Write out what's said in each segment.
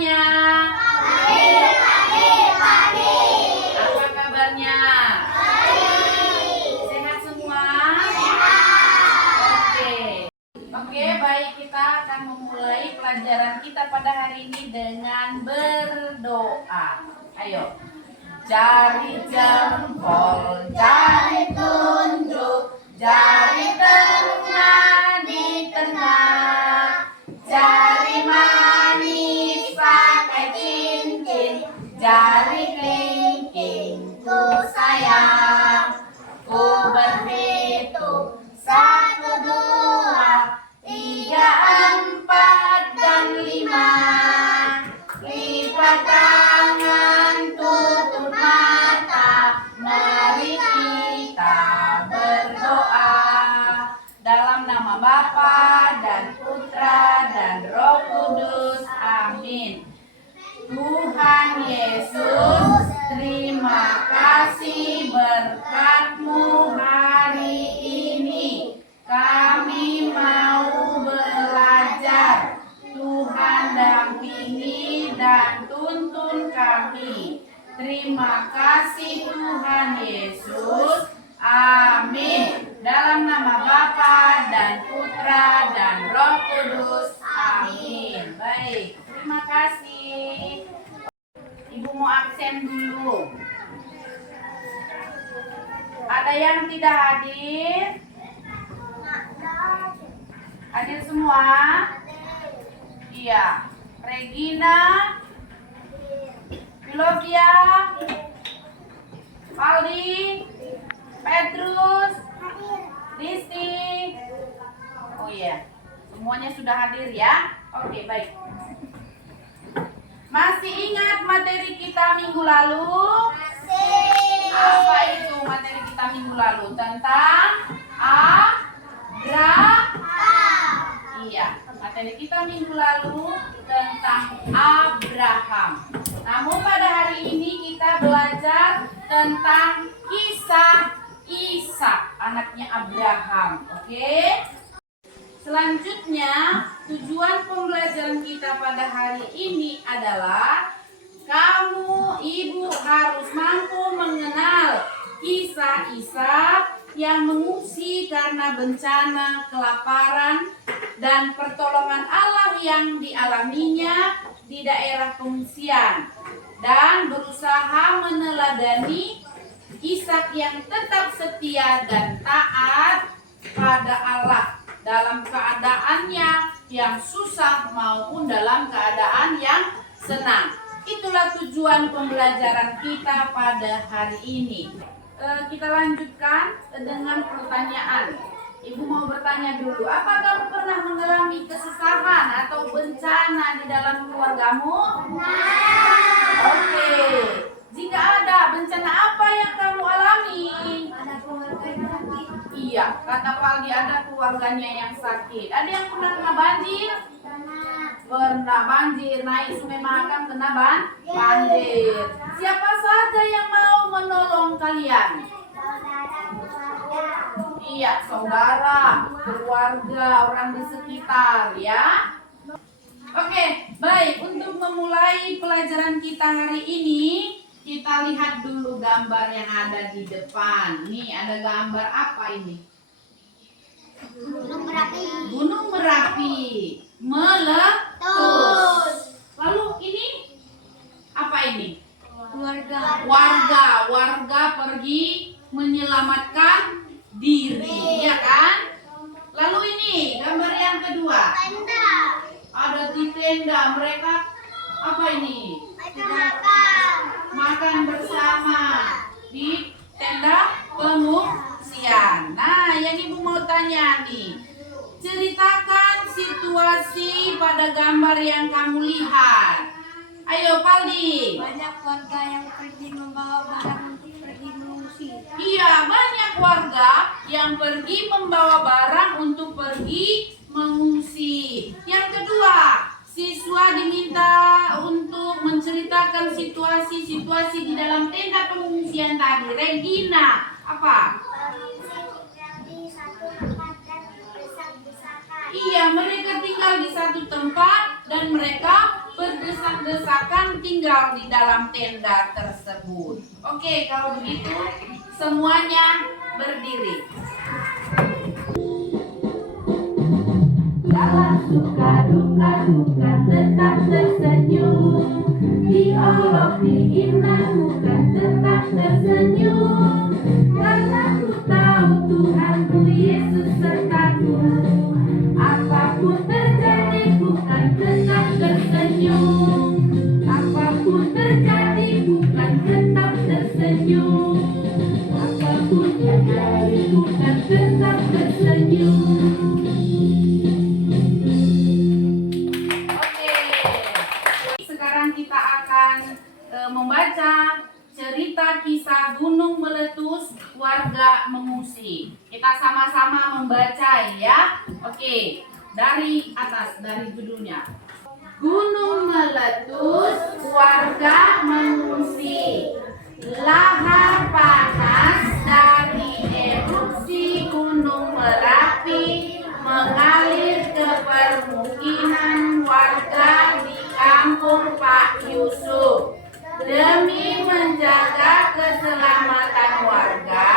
semuanya? Apa kabarnya? Sehat semua? Oke, baik, kita akan memulai pelajaran kita pada hari ini dengan berdoa. Ayo. Jari jempol, jari tunjuk, jari tengah di tengah, jari manis pakai cincin, jari kelingking ku sayang. Ku berhitung 1, 2, 3, 4, dan 5. Lipat tangan, tutup mata, mari kita berdoa. Dalam nama Bapa dan Putra dan Roh Kudus, amin. Tuhan Yesus, terima kasih berkat-Mu hari ini. Kami mau belajar. Tuhan dampingi dan tuntun kami. Terima kasih Tuhan Yesus. Amin. Dalam nama Bapa dan Putra dan Roh Kudus. Amin. Baik, terima kasih. Ibu mau absen dulu. Ada yang tidak hadir? Hadir semua? Iya. Regina, Filovia, Valdi, Petrus, Risti. Oh iya, semuanya sudah hadir ya? Oke, baik. Masih ingat materi kita minggu lalu? Apa itu materi kita minggu lalu? Tentang Abraham. Iya, materi kita minggu lalu tentang Abraham. Namun pada hari ini kita belajar tentang kisah Ishak, anaknya Abraham. Oke? Selanjutnya, tujuan pembelajaran kita pada hari ini adalah kamu, ibu, harus mampu mengenal kisah Ishak yang mengungsi karena bencana, kelaparan, dan pertolongan Allah yang dialaminya di daerah pengungsian, dan berusaha meneladani Ishak yang tetap setia dan taat pada Allah dalam keadaannya yang susah maupun dalam keadaan yang senang. Itulah tujuan pembelajaran kita pada hari ini. Kita lanjutkan dengan pertanyaan. Ibu mau bertanya dulu, apa kamu pernah mengalami kesusahan atau bencana di dalam keluargamu? Oke. Jika ada, bencana apa yang kamu alami? Ada keluarga yang sakit. Iya, kata Paldi ada keluarganya yang sakit. Ada yang pernah kena banjir? Pernah banjir, naik Sungai Mahakam kena banjir. Siapa saja yang mau menolong kalian? Iya, saudara, keluarga, orang di sekitar ya. Oke, baik. Untuk memulai pelajaran kita hari ini, kita lihat dulu gambar yang ada di depan. Nih, ada gambar apa ini? Gunung Merapi. Gunung Merapi meletus. Lalu ini apa ini? Warga pergi menyelamatkan diri, ya kan? Lalu ini gambar yang kedua. Tenda. Ada di tenda, mereka apa ini? Makan bersama di tenda pengungsian. Nah, yang ibu mau tanya nih, ceritakan situasi pada gambar yang kamu lihat. Ayo, Paldi. Banyak warga yang pergi membawa barang untuk pergi mengungsi. Iya, banyak warga yang pergi membawa barang untuk pergi mengungsi. Yang kedua, siswa diminta untuk menceritakan situasi-situasi di dalam tenda pengungsian tadi. Regina, apa? Iya, mereka tinggal di satu tempat dan mereka berdesak-desakan. tinggal di dalam tenda tersebut. Oke, kalau begitu semuanya berdiri. Dalam suka duka bukan tetap tersenyum, di Allah diindah bukan tetap tersenyum. Karena ku tahu Tuhanku Yesus sertaku, apapun terjadi bukan tetap tersenyum, apapun terjadi bukan tetap tersenyum, apapun terjadi bukan tetap tersenyum. Sekarang kita akan membaca cerita kisah gunung meletus, warga mengungsi. Kita sama-sama membaca ya. Oke, dari atas, dari judulnya. Gunung meletus, warga mengungsi. Lahar panas dari erupsi Gunung Merapi mengalir ke permukiman warga di kampung Pak Yusuf. Demi menjaga keselamatan warga,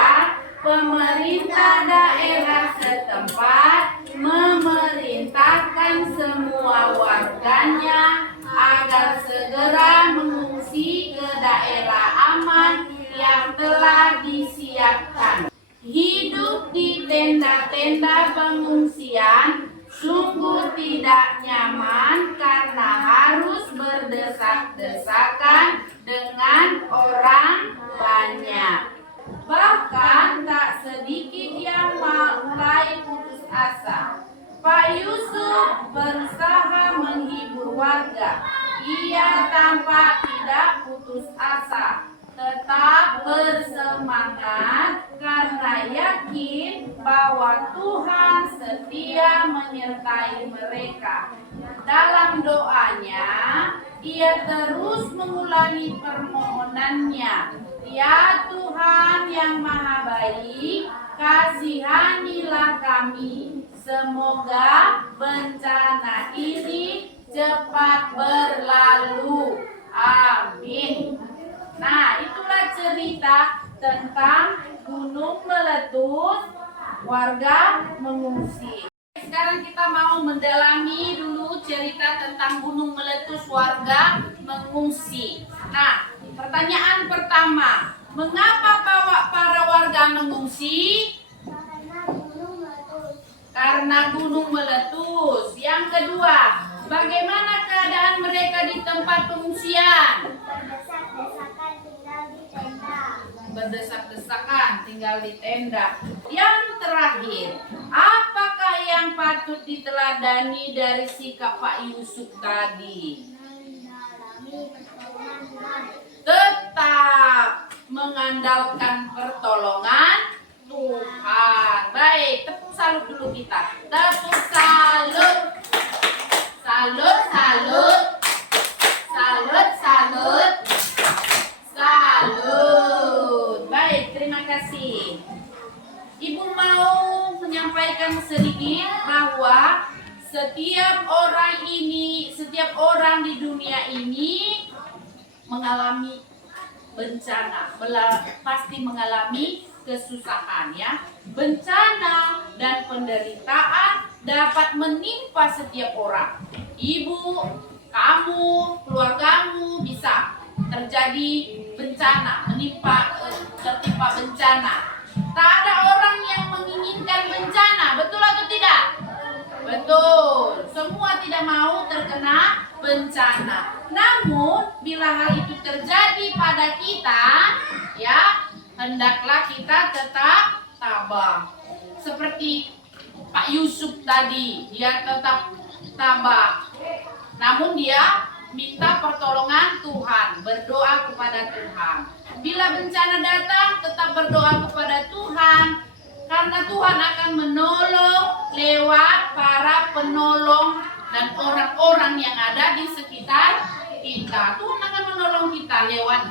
pemerintah daerah setempat memerintahkan semua warganya agar segera mengungsi ke daerah aman yang telah disiapkan. Hidup di tenda-tenda pengungsian sungguh tidak nyaman karena harus berdesak-desakan dengan orang banyak. Bahkan tak sedikit yang mulai putus asa. Pak Yusuf berusaha menghibur warga. Ia tampak tidak putus asa, tetap bersemangat karena yakin bahwa Tuhan setia menyertai mereka. Dalam doanya, ia terus mengulangi permohonannya. Ya Tuhan yang Maha Baik, kasihanilah kami. Semoga bencana ini cepat berlalu. Amin. Nah, itulah cerita tentang gunung meletus, warga mengungsi. Sekarang kita mau mendalami dulu cerita tentang gunung meletus, warga mengungsi. Nah, pertanyaan pertama, mengapa para warga mengungsi? Karena gunung meletus. Yang kedua, bagaimana keadaan mereka di tempat pengungsian? Berdesak-desakan tinggal di tenda. Yang terakhir, apakah yang patut diteladani dari sikap Pak Yusuf tadi? Tetap mengandalkan pertolongan Tuhan. Baik, tepuk salut dulu kita. Tepuk salut. Salut, salut. Salut, salut. Salut. Baik, terima kasih. Ibu mau menyampaikan sedikit bahwa setiap orang di dunia ini mengalami bencana, pasti mengalami kesusahan ya. Bencana dan penderitaan dapat menimpa setiap orang. Ibu, kamu, keluargamu bisa terjadi bencana, tertimpa bencana. Tak ada orang yang menginginkan bencana, betul atau tidak? Betul, semua tidak mau terkena bencana. Namun, bila hal itu terjadi pada kita, ya, hendaklah kita tetap tabah. Seperti Pak Yusuf tadi, dia tetap tabah. Namun dia minta pertolongan Tuhan, berdoa kepada Tuhan. Bila bencana datang, tetap berdoa kepada Tuhan, karena Tuhan akan menolong lewat para penolong dan orang-orang yang ada di sekitar kita. Tuhan akan menolong kita lewat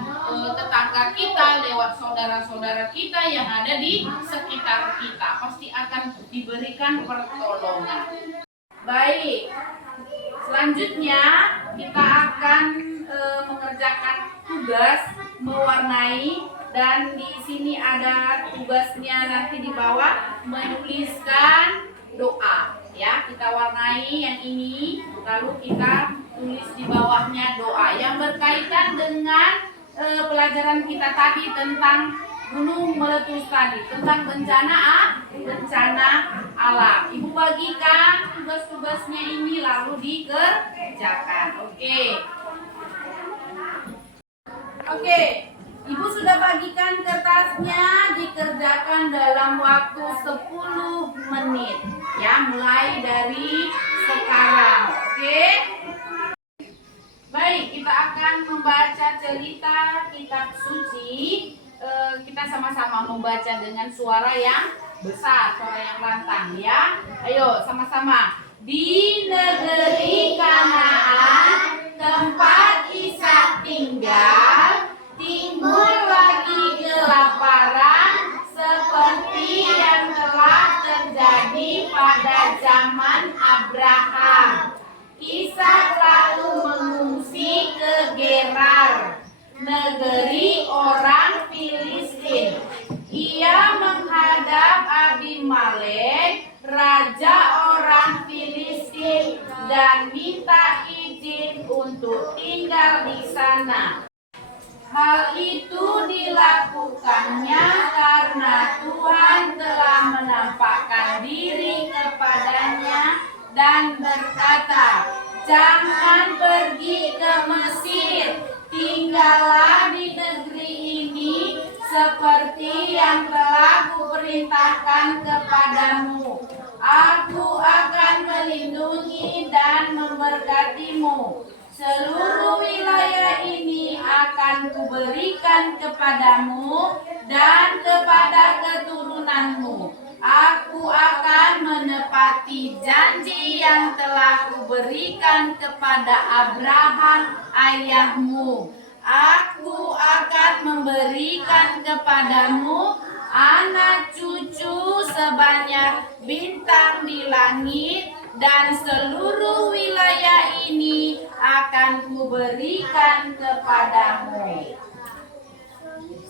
tetangga kita, lewat saudara-saudara kita yang ada di sekitar kita. Pasti akan diberikan pertolongan. Baik, Selanjutnya kita akan mengerjakan tugas mewarnai, dan di sini ada tugasnya nanti di bawah menuliskan doa. Ya, kita warnai yang ini, lalu kita tulis di bawahnya doa yang berkaitan dengan pelajaran kita tadi tentang gunung meletus tadi, tentang bencana alam. Ibu bagikan tugas-tugasnya ini lalu dikerjakan. Oke, Ibu sudah bagikan kertasnya, dikerjakan dalam waktu 10 menit. Ya, mulai dari sekarang. Oke? Baik, kita akan membaca cerita kitab suci. Kita sama-sama membaca dengan suara yang besar, suara yang lantang ya. Ayo sama-sama. Di negeri Kanaan, tempat Ishak tinggal, timbul lagi kelaparan seperti yang telah terjadi pada zaman Abraham. Ishak lalu mengungsi ke Gerar, negeri orang Filistin. Ia menghadap Abimelek, raja orang Filistin, dan minta izin untuk tinggal di sana. Hal itu dilakukannya karena Tuhan telah menampakkan diri kepadanya dan berkata, "Jangan pergi ke Mesir, tinggallah di negeri ini seperti yang telah kuperintahkan kepadamu. Aku akan melindungi dan memberkatimu. Seluruh wilayah ini akan kuberikan kepadamu dan kepada keturunanmu. Aku akan menepati janji yang telah kuberikan kepada Abraham ayahmu. Aku akan memberikan kepadamu anak cucu sebanyak bintang di langit, dan seluruh wilayah ini akan kuberikan kepadamu.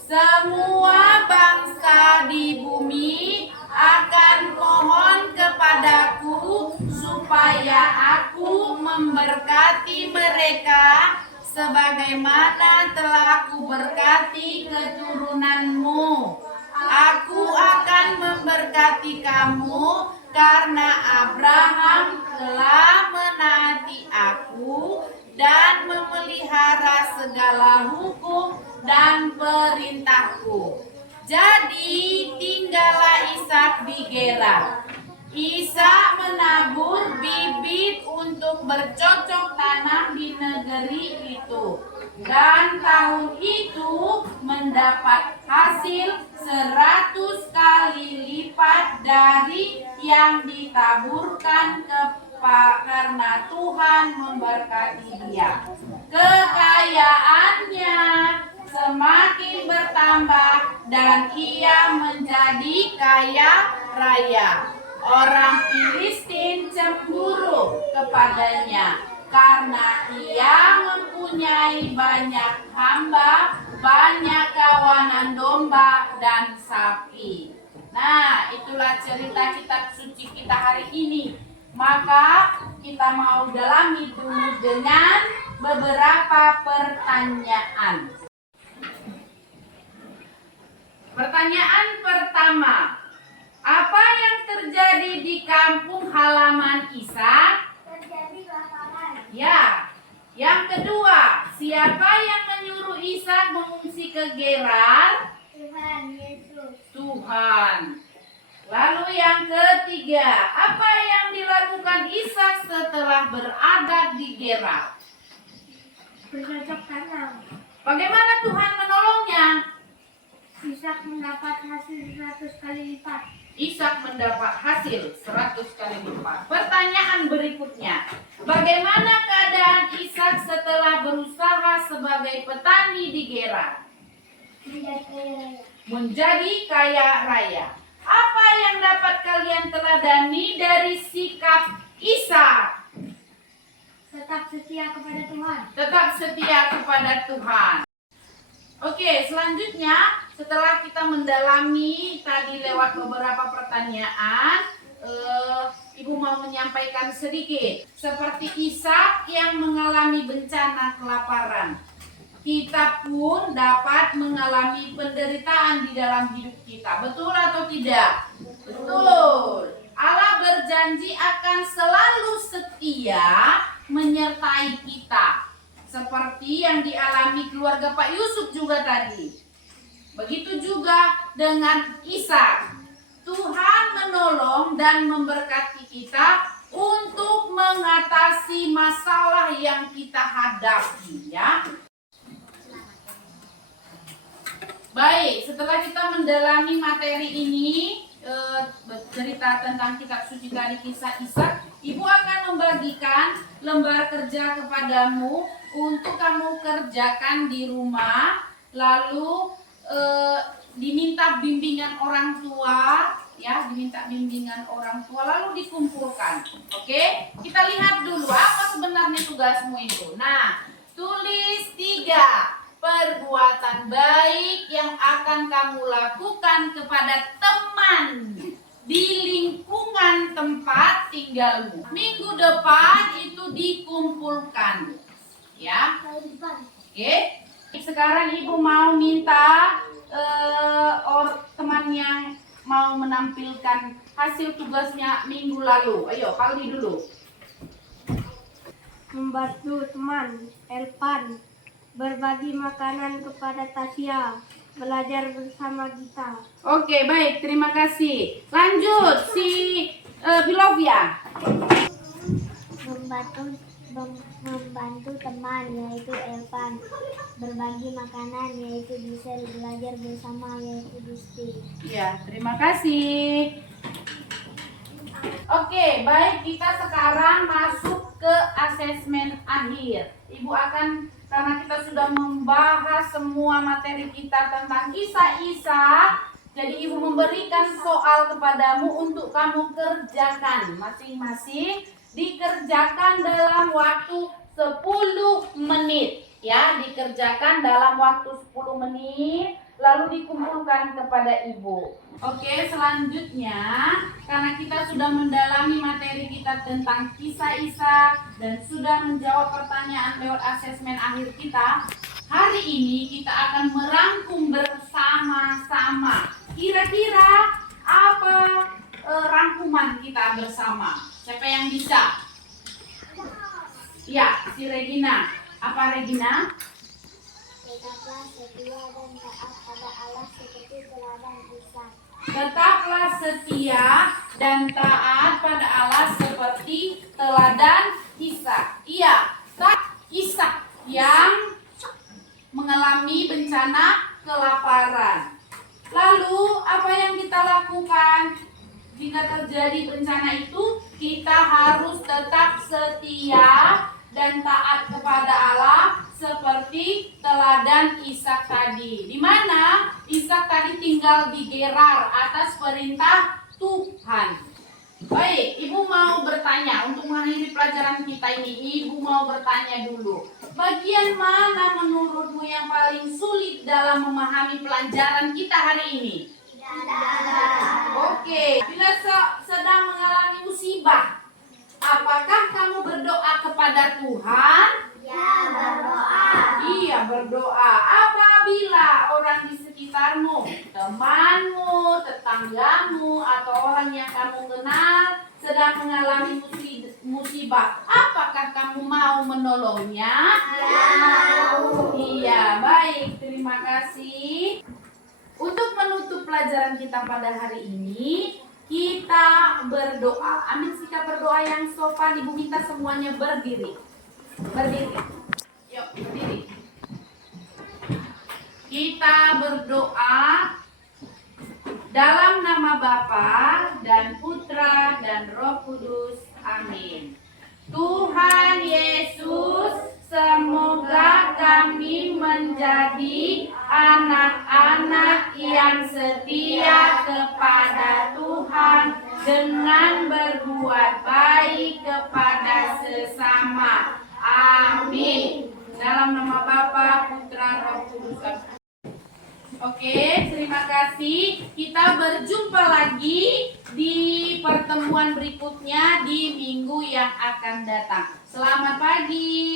Semua bangsa di bumi akan mohon kepadaku supaya aku memberkati mereka sebagaimana telah kuberkati keturunanmu. Aku akan memberkati kamu karena Abraham telah menaati aku dan memelihara segala hukum dan perintahku. Jadi tinggallah Ishak di Gerar. Ishak menabur bibit untuk bercocok tanam di negeri itu, dan tahun itu mendapat hasil 100 kali lipat dari yang ditaburkan karena Tuhan memberkati dia. Kekayaannya semakin bertambah dan ia menjadi kaya raya. Orang Filistin cemburu kepadanya karena ia mempunyai banyak hamba, banyak kawanan domba dan sapi. Nah, itulah cerita kitab suci kita hari ini. Maka kita mau dalami dulu dengan beberapa pertanyaan. Pertanyaan pertama, apa yang terjadi di kampung halaman Ishak? Terjadi kelaparan. Ya. Yang kedua, siapa yang menyuruh Ishak mengungsi ke Gerar? Tuhan Yesus. Tuhan. Lalu yang ketiga, apa yang dilakukan Ishak setelah berada di Gerar? Bercocok tanam. Bagaimana Tuhan menolongnya? Ishak mendapat hasil 100 kali lipat. Ishak mendapat hasil 100 kali lipat. Pertanyaan berikutnya, bagaimana keadaan Ishak setelah berusaha sebagai petani di Gerar? Menjadi kaya raya. Apa yang dapat kalian teladani dari sikap Ishak? setia kepada Tuhan. Tetap setia kepada Tuhan. Oke, selanjutnya setelah kita mendalami tadi lewat beberapa pertanyaan, Ibu mau menyampaikan sedikit. Seperti Ishak yang mengalami bencana kelaparan, kita pun dapat mengalami penderitaan di dalam hidup kita. Betul atau tidak? Betul. Allah berjanji akan selalu setia menyertai kita. Seperti yang dialami keluarga Pak Yusuf juga tadi. Begitu juga dengan Ishak. Tuhan menolong dan memberkati kita untuk mengatasi masalah yang kita hadapi, ya. Baik, setelah kita mendalami materi ini, cerita tentang kitab suci dari kisah Ishak, Ibu akan membagikan lembar kerja kepadamu untuk kamu kerjakan di rumah, lalu diminta bimbingan orang tua, ya, diminta bimbingan orang tua, lalu dikumpulkan. Oke, kita lihat dulu apa sebenarnya tugasmu itu. Nah, tulis 3 perbuatan baik yang akan kamu lakukan kepada teman di lingkungan tempat tinggalmu. Minggu depan itu dikumpulkan, ya. Oke. Sekarang Ibu mau minta teman yang mau menampilkan hasil tugasnya minggu lalu. Ayo, Paldi dulu. Membantu teman, Elpan. Berbagi makanan kepada Tasya. Belajar bersama Gita. Oke, baik, terima kasih. Lanjut si Bilovia. Membantu teman, yaitu Elvan. Berbagi makanan, yaitu Gisel. Belajar bersama, yaitu Gusti. Ya, terima kasih. Oke, baik, kita sekarang masuk ke asesmen akhir. Ibu akan, karena kita sudah membahas semua materi kita tentang kisah Ishak, jadi Ibu memberikan soal kepadamu untuk kamu kerjakan. Masing-masing dikerjakan dalam waktu 10 menit. Ya, dikerjakan dalam waktu 10 menit, lalu dikumpulkan kepada Ibu. Oke, selanjutnya karena kita sudah mendalami materi kita tentang kisah Ishak dan sudah menjawab pertanyaan lewat asesmen akhir kita, hari ini kita akan merangkum bersama-sama. Kira-kira apa rangkuman kita bersama? Siapa yang bisa? Ya, si Regina. Apa Regina? Tetaplah setia dan taat pada Allah seperti teladan Ishak. Tetaplah setia dan taat pada Allah seperti teladan Ishak. Iya, Ishak yang mengalami bencana kelaparan. Lalu apa yang kita lakukan jika terjadi bencana itu? Kita harus tetap setia dan taat kepada Allah seperti teladan Ishak tadi. Di mana Ishak tadi tinggal di Gerar atas perintah Tuhan. Baik, Ibu mau bertanya untuk mengakhiri pelajaran kita ini. Ibu mau bertanya dulu. Bagian mana menurutmu yang paling sulit dalam memahami pelajaran kita hari ini? Oke, bila sedang mengalami musibah, apakah kamu berdoa kepada Tuhan? Ya, berdoa. Iya, berdoa. Apabila orang di sekitarmu, temanmu, tetanggamu, atau orang yang kamu kenal sedang mengalami musibah, apakah kamu mau menolongnya? Ya. Iya, baik. Terima kasih. Untuk menutup pelajaran kita pada hari ini, kita berdoa. Ambil sikap berdoa yang sopan. Ibu minta semuanya berdiri. Berdiri. Yuk, berdiri. Kita berdoa dalam nama Bapa dan Putra dan Roh Kudus. Amin. Tuhan Yesus, semoga kami menjadi anak-anak yang setia kepada Tuhan dengan berbuat baik kepada sesama. Amin. Dalam nama Bapa, Putra, Roh Kudus. Oke, terima kasih. Kita berjumpa lagi di pertemuan berikutnya di minggu yang akan datang. Selamat pagi.